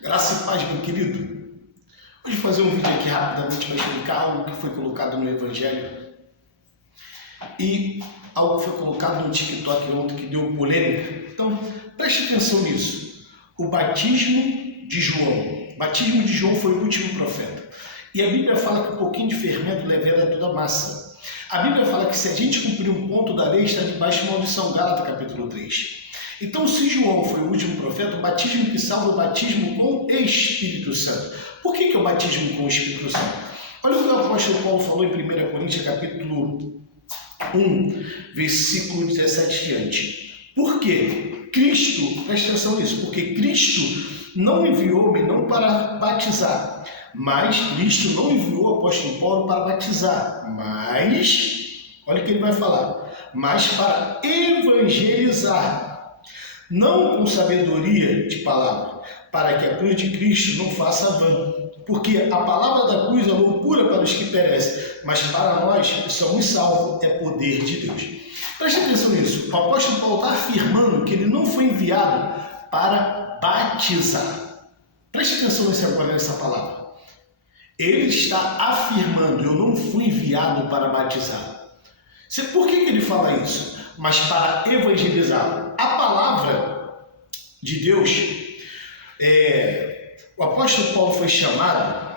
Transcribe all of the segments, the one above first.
Graça e paz, meu querido. Hoje vou fazer um vídeo aqui rapidamente para explicar algo que foi colocado no Evangelho e algo que foi colocado no TikTok ontem que deu polêmica. Então, preste atenção nisso. O batismo de João. O batismo de João foi o último profeta. E a Bíblia fala que um pouquinho de fermento leveda toda a massa. A Bíblia fala que se a gente cumprir um ponto da lei, está debaixo de maldição. Gálatas capítulo 3. Então, se João foi o último profeta, o batismo que salva é o batismo com Espírito Santo. Por que é o batismo com o Espírito Santo? Olha o que o apóstolo Paulo falou em 1 Coríntios, capítulo 1, versículo 17 diante. Por quê? Cristo, presta atenção nisso, porque Cristo não enviou-me não para batizar, mas Cristo não enviou o apóstolo Paulo para batizar, mas, olha o que ele vai falar, mas para evangelizar. Não com sabedoria de palavra, para que a cruz de Cristo não faça vão. Porque a palavra da cruz é loucura para os que perecem, mas para nós que somos salvos é poder de Deus. Preste atenção nisso. O apóstolo Paulo está afirmando que ele não foi enviado para batizar. Preste atenção nessa palavra. Ele está afirmando, eu não fui enviado para batizar. Por que ele fala isso? Mas para evangelizar. A palavra de Deus, o apóstolo Paulo foi chamado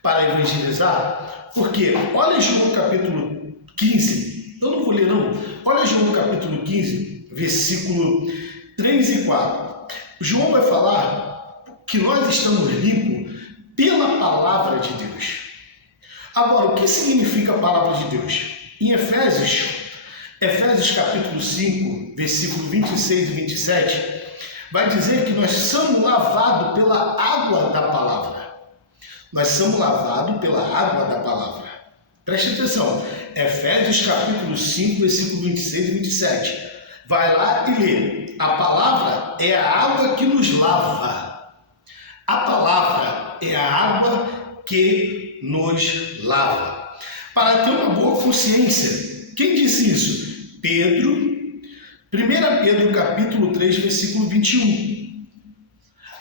para evangelizar, porque olha João capítulo 15, eu não vou ler não, olha João capítulo 15, versículo 3 e 4. João vai falar que nós estamos limpos pela palavra de Deus. Agora, o que significa a palavra de Deus? Em Efésios capítulo 5, versículo 26 e 27, vai dizer que nós somos lavados pela água da palavra. Nós somos lavados pela água da palavra. Preste atenção. Efésios capítulo 5, versículo 26 e 27. Vai lá e lê. A palavra é a água que nos lava. A palavra é a água que nos lava. Para ter uma boa consciência. Quem disse isso? Pedro, 1 Pedro capítulo 3, versículo 21.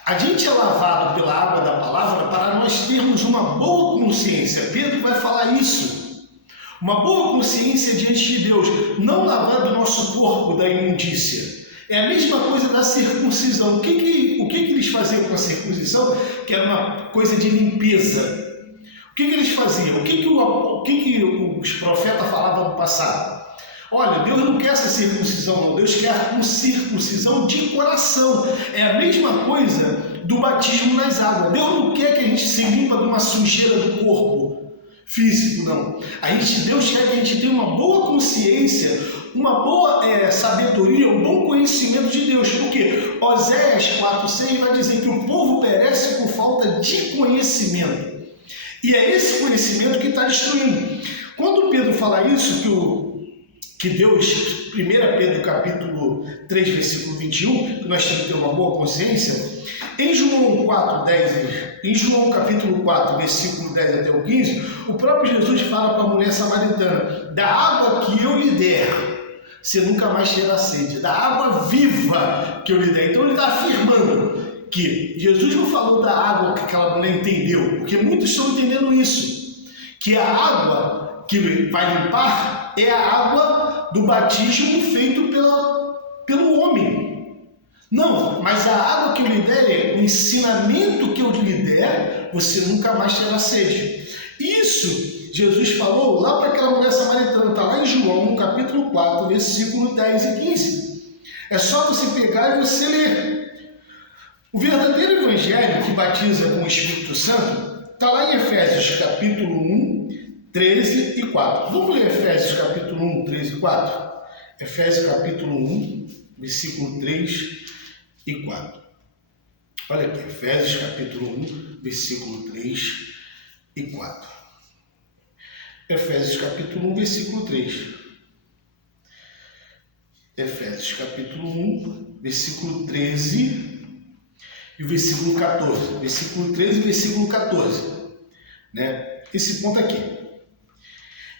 A gente é lavado pela água da palavra para nós termos uma boa consciência. Pedro vai falar isso. Uma boa consciência diante de Deus, não lavando o nosso corpo da imundícia. É a mesma coisa da circuncisão. O que eles faziam com a circuncisão? Que era uma coisa de limpeza. O que eles faziam? O que os profetas falavam no passado? Olha, Deus não quer essa circuncisão, não. Deus quer a circuncisão de coração. É a mesma coisa do batismo nas águas. Deus não quer que a gente se limpa de uma sujeira do corpo físico, não. Deus quer que a gente tenha uma boa consciência, uma boa sabedoria, um bom conhecimento de Deus. Porque Oséias 4,6 vai dizer que o povo perece por falta de conhecimento. E é esse conhecimento que está destruindo. Quando Pedro fala isso, que Deus, 1 Pedro capítulo 3, versículo 21, que nós temos que ter uma boa consciência, em João capítulo 4, versículo 10 até o 15, o próprio Jesus fala para a mulher samaritana, da água que eu lhe der, você nunca mais terá sede, da água viva que eu lhe der. Então ele está afirmando que Jesus não falou da água que aquela mulher entendeu, porque muitos estão entendendo isso, que a água que vai limpar é a água do batismo feito pelo homem. Não, mas a água que eu lhe der, o ensinamento que eu lhe der, você nunca mais terá sede. Isso Jesus falou lá para aquela mulher samaritana, está lá em João, no capítulo 4, versículo 10 e 15. É só você pegar e você ler. O verdadeiro evangelho que batiza com o Espírito Santo está lá em Efésios capítulo 1, 13 e 4. Vamos ler Efésios capítulo 1, 13 e 4? Efésios capítulo 1, versículo 3 e 4. Olha aqui, Efésios capítulo 1, versículo 3 e 4. Efésios capítulo 1, versículo 3. Efésios capítulo 1, versículo 13 e o versículo 14. Versículo 13 e versículo 14. Esse ponto aqui.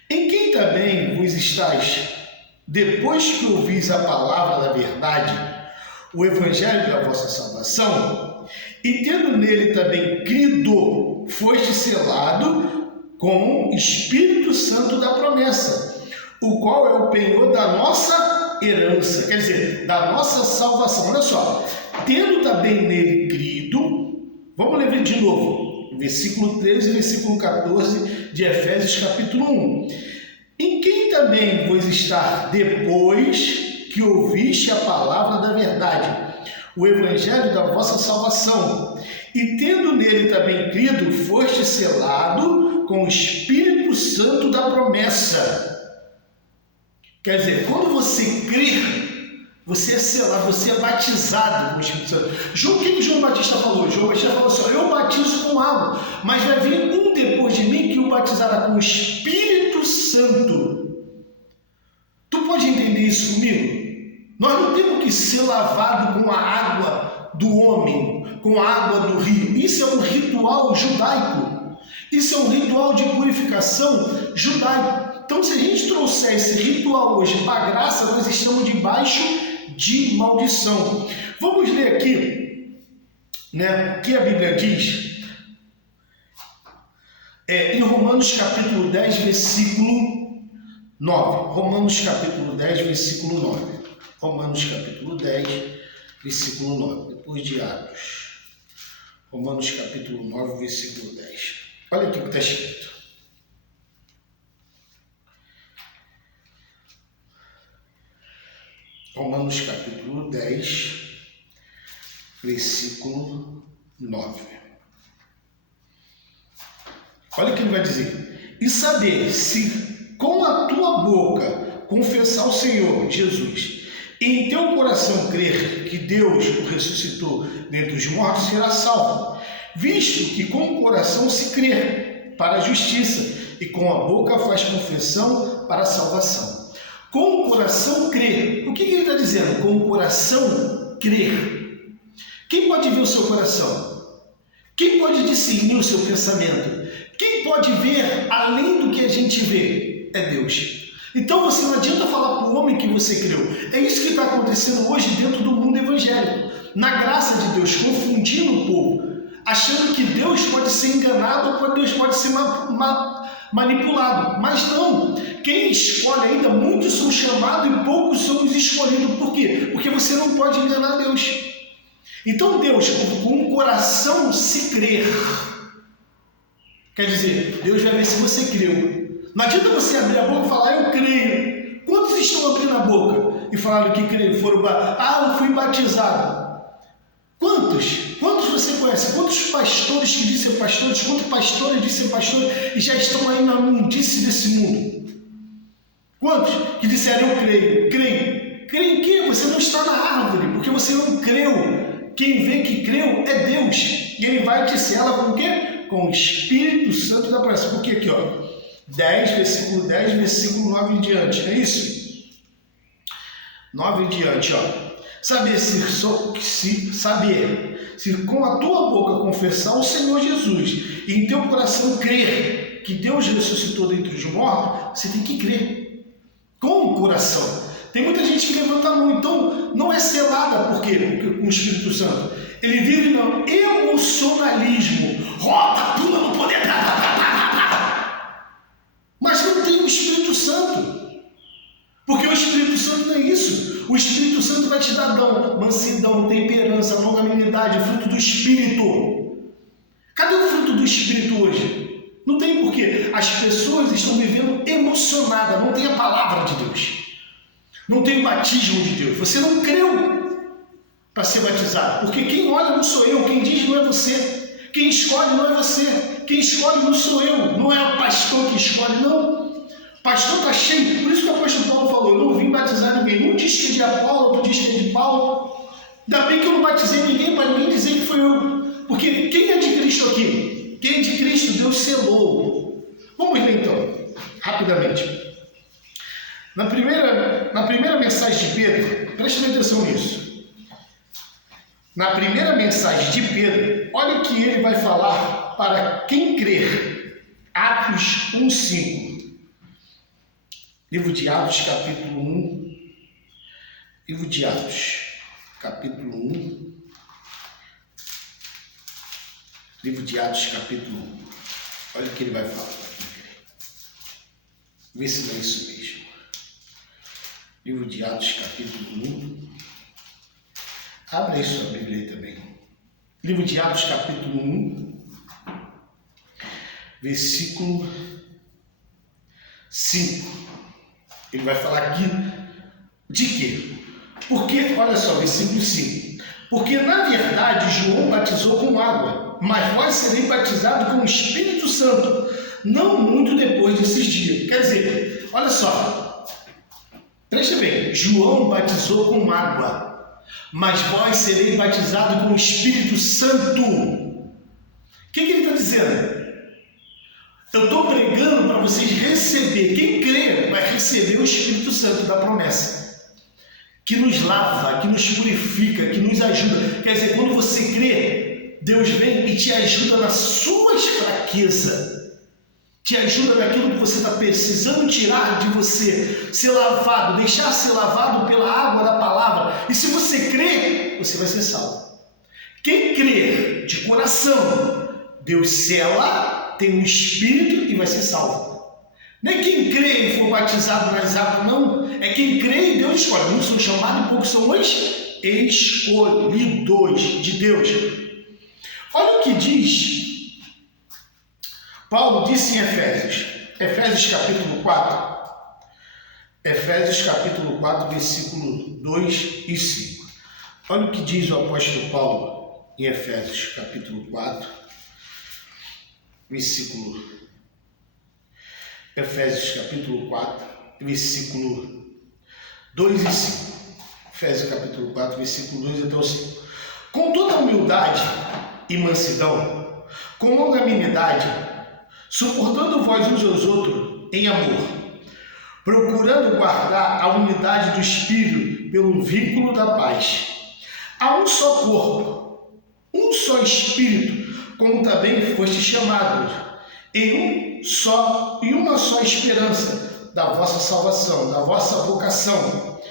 Em quem também vos estáis, depois que ouvis a palavra da verdade, o evangelho da vossa salvação, E tendo nele também crido, foste selado com o Espírito Santo da promessa, o qual é o penhor da nossa herança, quer dizer, da nossa salvação. Olha só, tendo também nele crido, vamos ler de novo, versículo 13 e versículo 14 de Efésios capítulo 1. Em quem também vos está depois que ouviste a palavra da verdade, o evangelho da vossa salvação, e tendo nele também crido, foste selado com o Espírito Santo da promessa. Quer dizer, quando você crer, você é selado, você é batizado com o Espírito Santo. O que João Batista falou? João Batista falou assim: eu batizo com água, mas vai vir um depois de mim que o batizará com o Espírito Santo. Tu pode entender isso comigo? Nós não temos que ser lavados com a água do homem, com a água do rio. Isso é um ritual judaico. Isso é um ritual de purificação judaico. Então, se a gente trouxer esse ritual hoje para a graça, nós estamos debaixo de maldição. Vamos ler aqui, o que a Bíblia diz. Em Romanos capítulo 10, versículo 9. Romanos capítulo 10, versículo 9. Romanos capítulo 10, versículo 9. Depois de Atos. Romanos capítulo 9, versículo 10. Olha aqui o que está escrito. Romanos capítulo 10, versículo 9. Olha o que ele vai dizer. E saber se com a tua boca confessar o Senhor Jesus e em teu coração crer que Deus o ressuscitou dentre os mortos, será salvo, visto que com o coração se crê para a justiça e com a boca faz confissão para a salvação. Com o coração crer. O que ele está dizendo? Com o coração crer. Quem pode ver o seu coração? Quem pode discernir o seu pensamento? Quem pode ver além do que a gente vê? É Deus. Então você não adianta falar para o homem que você creu. É isso que está acontecendo hoje dentro do mundo evangélico. Na graça de Deus, confundindo o povo, achando que Deus pode ser enganado ou Deus pode ser manipulado. Mas não. Quem escolhe ainda, muitos são chamados e poucos são os escolhidos. Por quê? Porque você não pode enganar Deus. Então Deus, com o coração se crer. Quer dizer, Deus vai ver se você creu. Não adianta você abrir a boca e falar, eu creio. Quantos estão abrindo a boca e falaram que creio? Eu fui batizado. Quantos? Quantos você conhece? Quantos pastores que dizem ser pastores? Quantos pastores dizem ser pastores e já estão aí na mundice desse mundo? Quantos que disseram, eu creio? Creio. Creio em quê? Você não está na árvore, porque você não creu. Quem vê que creu é Deus. E Ele vai te selar com o quê? Com o Espírito Santo da promessa. Porque aqui, 10, versículo 10, versículo 9 em diante, não é isso? 9 em diante, Saber se com a tua boca confessar o Senhor Jesus e em teu coração crer que Deus ressuscitou dentre os mortos, você tem que crer com o coração. Tem muita gente que levanta a mão, então não é selada, por quê? Porque com o Espírito Santo. Ele vive no emocionalismo, roda, pula no poder, mas não tem o Espírito Santo. Porque o Espírito Santo não é isso. O Espírito Santo vai te dar dom, mansidão, temperança, longanimidade, fruto do Espírito. Cadê o fruto do Espírito hoje? Não tem, porque as pessoas estão vivendo emocionadas, não tem a palavra de Deus. Não tem o batismo de Deus. Você não creu para ser batizado. Porque quem olha não sou eu, quem diz não é você. Quem escolhe não é você. Quem escolhe não sou eu. Não é o pastor que escolhe, não. O pastor está cheio. Por isso que o apóstolo Paulo falou, eu não vim batizar ninguém. Um diz que é de Apolo, outro diz que é de Paulo. Ainda bem que eu não batizei ninguém para ninguém dizer que foi eu. Porque quem é de Cristo aqui? Quem é de Cristo, Deus selou. Vamos ler então, rapidamente. Na primeira mensagem de Pedro, preste atenção nisso. Na primeira mensagem de Pedro, olha o que ele vai falar para quem crer. Atos 1:5. Livro de Atos, capítulo 1. Livro de Atos, capítulo 1. Livro de Atos, capítulo 1. Olha o que ele vai falar. Vê se não é isso mesmo. Livro de Atos, capítulo 1. Abre aí sua Bíblia aí também. Livro de Atos, capítulo 1, versículo 5. Ele vai falar aqui de quê? Porque, olha só, versículo 5. Porque, na verdade, João batizou com água, mas vós sereis batizados com o Espírito Santo, não muito depois desses dias. Quer dizer, olha só, preste bem, João batizou com água, mas vós sereis batizados com o Espírito Santo. O que ele está dizendo? Eu estou pregando para vocês receber. Quem crê vai receber o Espírito Santo da promessa, que nos lava, que nos purifica, que nos ajuda. Quer dizer, quando você crê, Deus vem e te ajuda nas suas fraquezas, te ajuda naquilo que você está precisando tirar de você, ser lavado, deixar ser lavado pela água da palavra. E se você crê, você vai ser salvo. Quem crê de coração, Deus sela, tem um Espírito e vai ser salvo. Não é quem crê e for batizado nas águas, não. É quem crê e Deus escolhe. Muitos são chamados e poucos são os escolhidos de Deus. Olha o que diz Paulo disse em Efésios capítulo 4. Efésios capítulo 4, versículo 2 e 5. Olha o que diz o apóstolo Paulo em Efésios capítulo 4. Efésios capítulo 4, versículo 2 e 5. Efésios capítulo 4, versículo 2 até o 5. Com toda humildade e mansidão, com longanimidade, suportando vós uns aos outros em amor, procurando guardar a unidade do Espírito pelo vínculo da paz. Há um só corpo, um só Espírito, como também foste chamados, em uma só esperança da vossa salvação, da vossa vocação.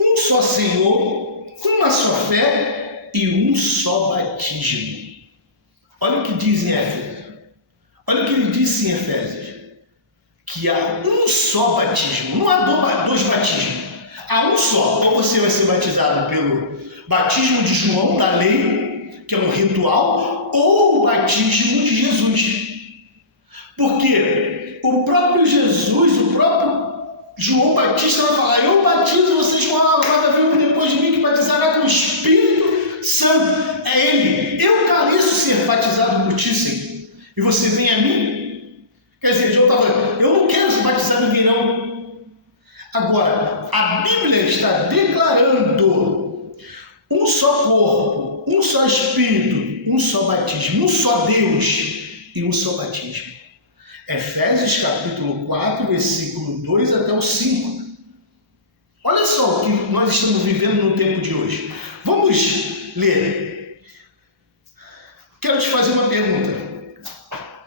Um só Senhor, uma só fé e um só batismo. Olha o que diz em Efésios. Olha o que ele disse em Efésios. Que há um só batismo. Não há dois batismos. Há um só. Ou você vai ser batizado pelo batismo de João, da lei, que é um ritual, ou o batismo de Jesus. Porque o próprio Jesus, o próprio João Batista vai falar: eu batizo vocês com água, vai vir depois de mim que batizará com o Espírito Santo. É Ele. Eu careço ser batizado por ti, Senhor. E você vem a mim? Quer dizer, eu não quero ser batizado em mim, não. Agora, a Bíblia está declarando um só corpo, um só Espírito, um só batismo, um só Deus e um só batismo. Efésios capítulo 4, versículo 2 até o 5. Olha só o que nós estamos vivendo no tempo de hoje. Vamos ler. Quero te fazer uma pergunta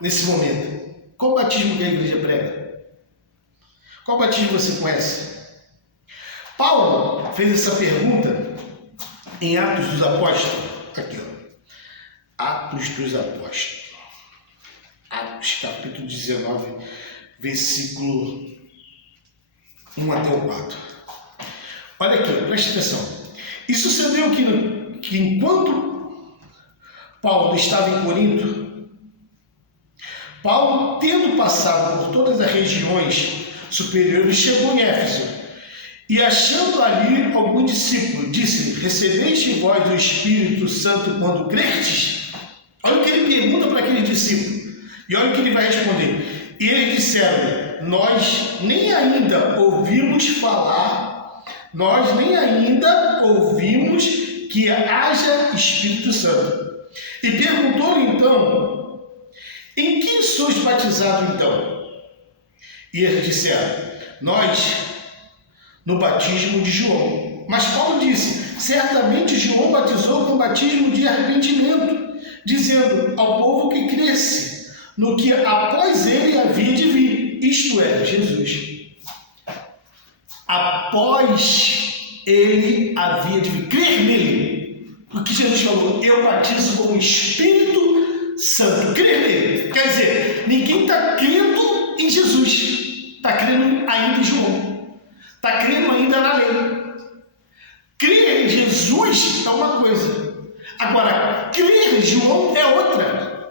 nesse momento. Qual batismo que a igreja prega? Qual batismo você conhece? Paulo fez essa pergunta em Atos dos Apóstolos. Aqui, ó. Atos dos Apóstolos. Atos capítulo 19, versículo 1 até o 4. Olha aqui, preste atenção. E sucedeu que enquanto Paulo estava em Corinto, Paulo, tendo passado por todas as regiões superiores, chegou em Éfeso e, achando ali algum discípulo, disse: recebeste vós o Espírito Santo quando crestes? Olha o que ele pergunta para aquele discípulo. E olha o que ele vai responder. E eles disseram: nós nem ainda ouvimos que haja Espírito Santo. E perguntou-lhe então: em que sois batizados então? E eles disseram: nós no batismo de João. Mas Paulo disse: certamente João batizou com batismo de arrependimento, dizendo ao povo que cresce no que após ele havia de vir, isto é, Jesus. Após ele havia de vir, crer nele. O que Jesus falou: eu batizo com o Espírito Santo. Crer nele. Quer dizer, ninguém está crendo em Jesus. Está crendo ainda em João. Está crendo ainda na lei. Crer em Jesus é uma coisa. Agora, crer em João é outra.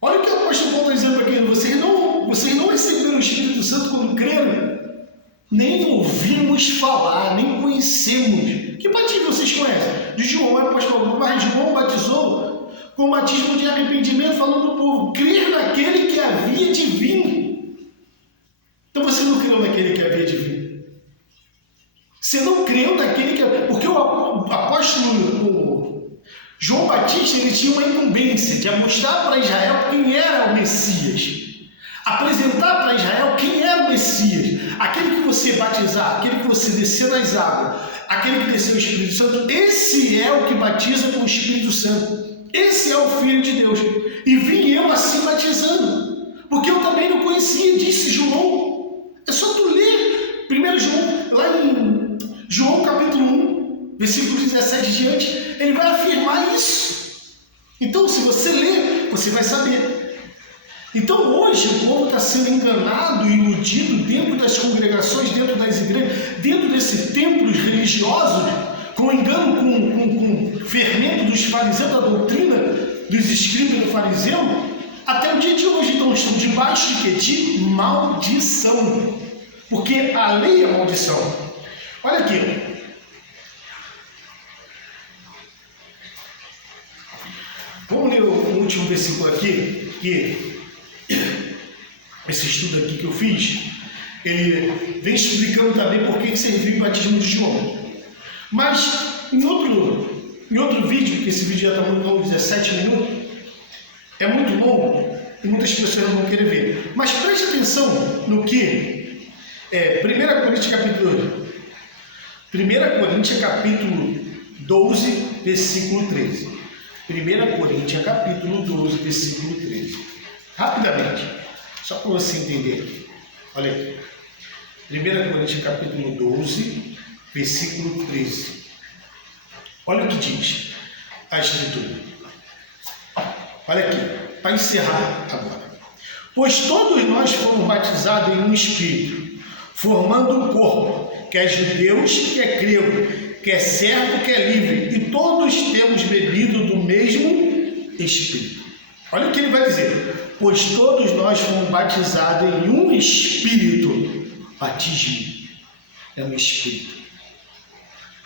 Olha o que o apóstolo Paulo está dizendo para aqui. Vocês não receberam o Espírito Santo quando creram. Nem ouvimos falar, nem conhecemos. Que batismo vocês conhecem? De João, o apóstolo Paulo. Mas João batizou com o batismo de arrependimento, falando ao povo, crer naquele que havia de vir. Então você não creu naquele que havia de vir. Você não creu naquele que havia... Porque o apóstolo João Batista, ele tinha uma incumbência de mostrar para Israel quem era o Messias. Apresentar para Israel quem era o Messias. Aquele que você batizar, aquele que você descer nas águas, aquele que desceu o Espírito Santo, esse é o que batiza com o Espírito Santo. Esse é o Filho de Deus. E vim eu assim batizando, porque eu também não conhecia, disse João. É só tu ler 1 João, lá em João capítulo 1, versículo 17 diante, ele vai afirmar isso. Então, se você ler, você vai saber. Então, hoje, o povo está sendo enganado e iludido dentro das congregações, dentro das igrejas, dentro desses templos religiosos, com engano, com fermento dos fariseus, da doutrina dos escribas do fariseu, até o dia de hoje. Então, estão debaixo de quê? De maldição. Porque a lei é maldição. Olha aqui. Vamos ler o último versículo aqui, que esse estudo aqui que eu fiz, ele vem explicando também por que serviu o batismo de João. Mas em outro vídeo, que esse vídeo já está muito longo, 17 minutos, é muito longo e muitas pessoas não vão querer ver. Mas preste atenção no que 1 Coríntios capítulo 12, versículo 13. 1 Coríntios capítulo 12, versículo 13. Rapidamente, só para você entender. Olha aqui. 1 Coríntios capítulo 12, versículo 13. Olha o que diz a Escritura. Olha aqui, para encerrar agora. Pois todos nós fomos batizados em um Espírito, formando um corpo, que é judeus, que é grego, que é servo, que é livre, e todos temos bebido do mesmo Espírito. Olha o que ele vai dizer. Pois todos nós fomos batizados em um Espírito. Batismo é um Espírito.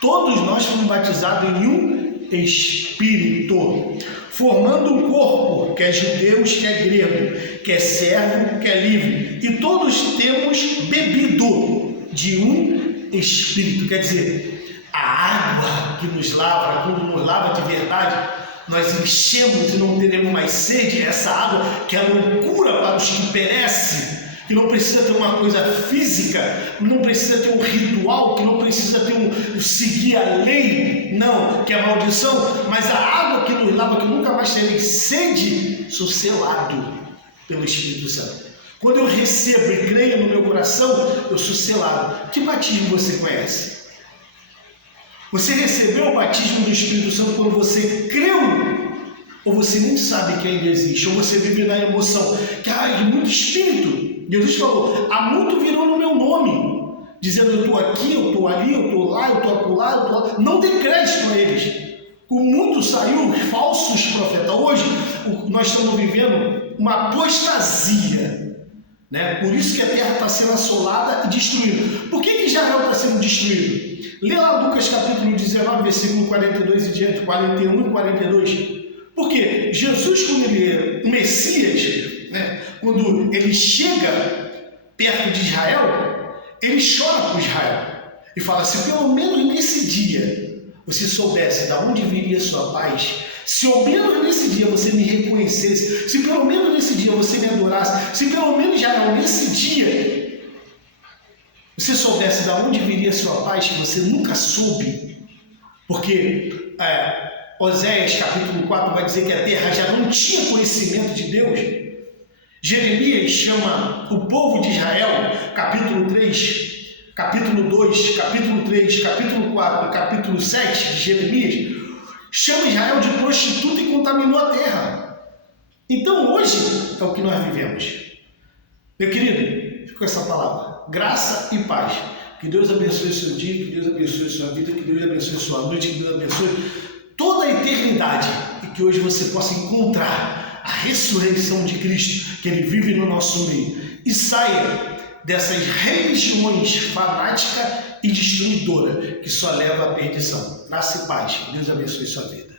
Todos nós fomos batizados em um Espírito, formando um corpo, que é judeus, que é grego, que é servo, que é livre. E todos temos bebido de um Espírito. Quer dizer, a água que nos lava, quando nos lava de verdade, nós enchemos e não teremos mais sede. Essa água que é loucura para os que perecem, que não precisa ter uma coisa física, não precisa ter um ritual, que não precisa ter seguir a lei, não, que é maldição, mas a água que nos lava, que nunca mais terei sede, sou selado pelo Espírito Santo. Quando eu recebo e creio no meu coração, eu sou selado. Que batismo você conhece? Você recebeu o batismo do Espírito Santo quando você creu? Ou você nem sabe que ainda existe? Ou você vive na emoção que de muito Espírito? Jesus falou, há muito virou no meu nome, dizendo, eu estou aqui, eu estou ali, eu estou lá, eu estou acolá, eu estou lá. Não dê crédito a eles. Com muito saiu os falsos profetas. Hoje nós estamos vivendo uma apostasia, né? Por isso que a terra está sendo assolada e destruída. Por que Israel está sendo destruído? Lê lá Lucas capítulo 19, versículo 42 e diante, 41 e 42. Porque Jesus, quando ele é o Messias, né, quando ele chega perto de Israel, ele chora por Israel e fala, se pelo menos nesse dia você soubesse de onde viria a sua paz, se ao menos nesse dia você me reconhecesse, se pelo menos nesse dia você me adorasse, se pelo menos Israel nesse dia você soubesse de onde viria a sua paz, que você nunca soube, porque Oséias capítulo 4 vai dizer que a terra já não tinha conhecimento de Deus. Jeremias chama o povo de Israel, capítulo 3, capítulo 2, capítulo 3, capítulo 4, capítulo 7 de Jeremias, chama Israel de prostituta e contaminou a terra. Então hoje é o que nós vivemos. Meu querido, fica com essa palavra. Graça e paz. Que Deus abençoe o seu dia, que Deus abençoe a sua vida, que Deus abençoe a sua noite, que Deus abençoe toda a eternidade e que hoje você possa encontrar a ressurreição de Cristo, que Ele vive no nosso meio e saia dessas religiões fanática e destruidora que só leva à perdição. Graça e paz. Que Deus abençoe a sua vida.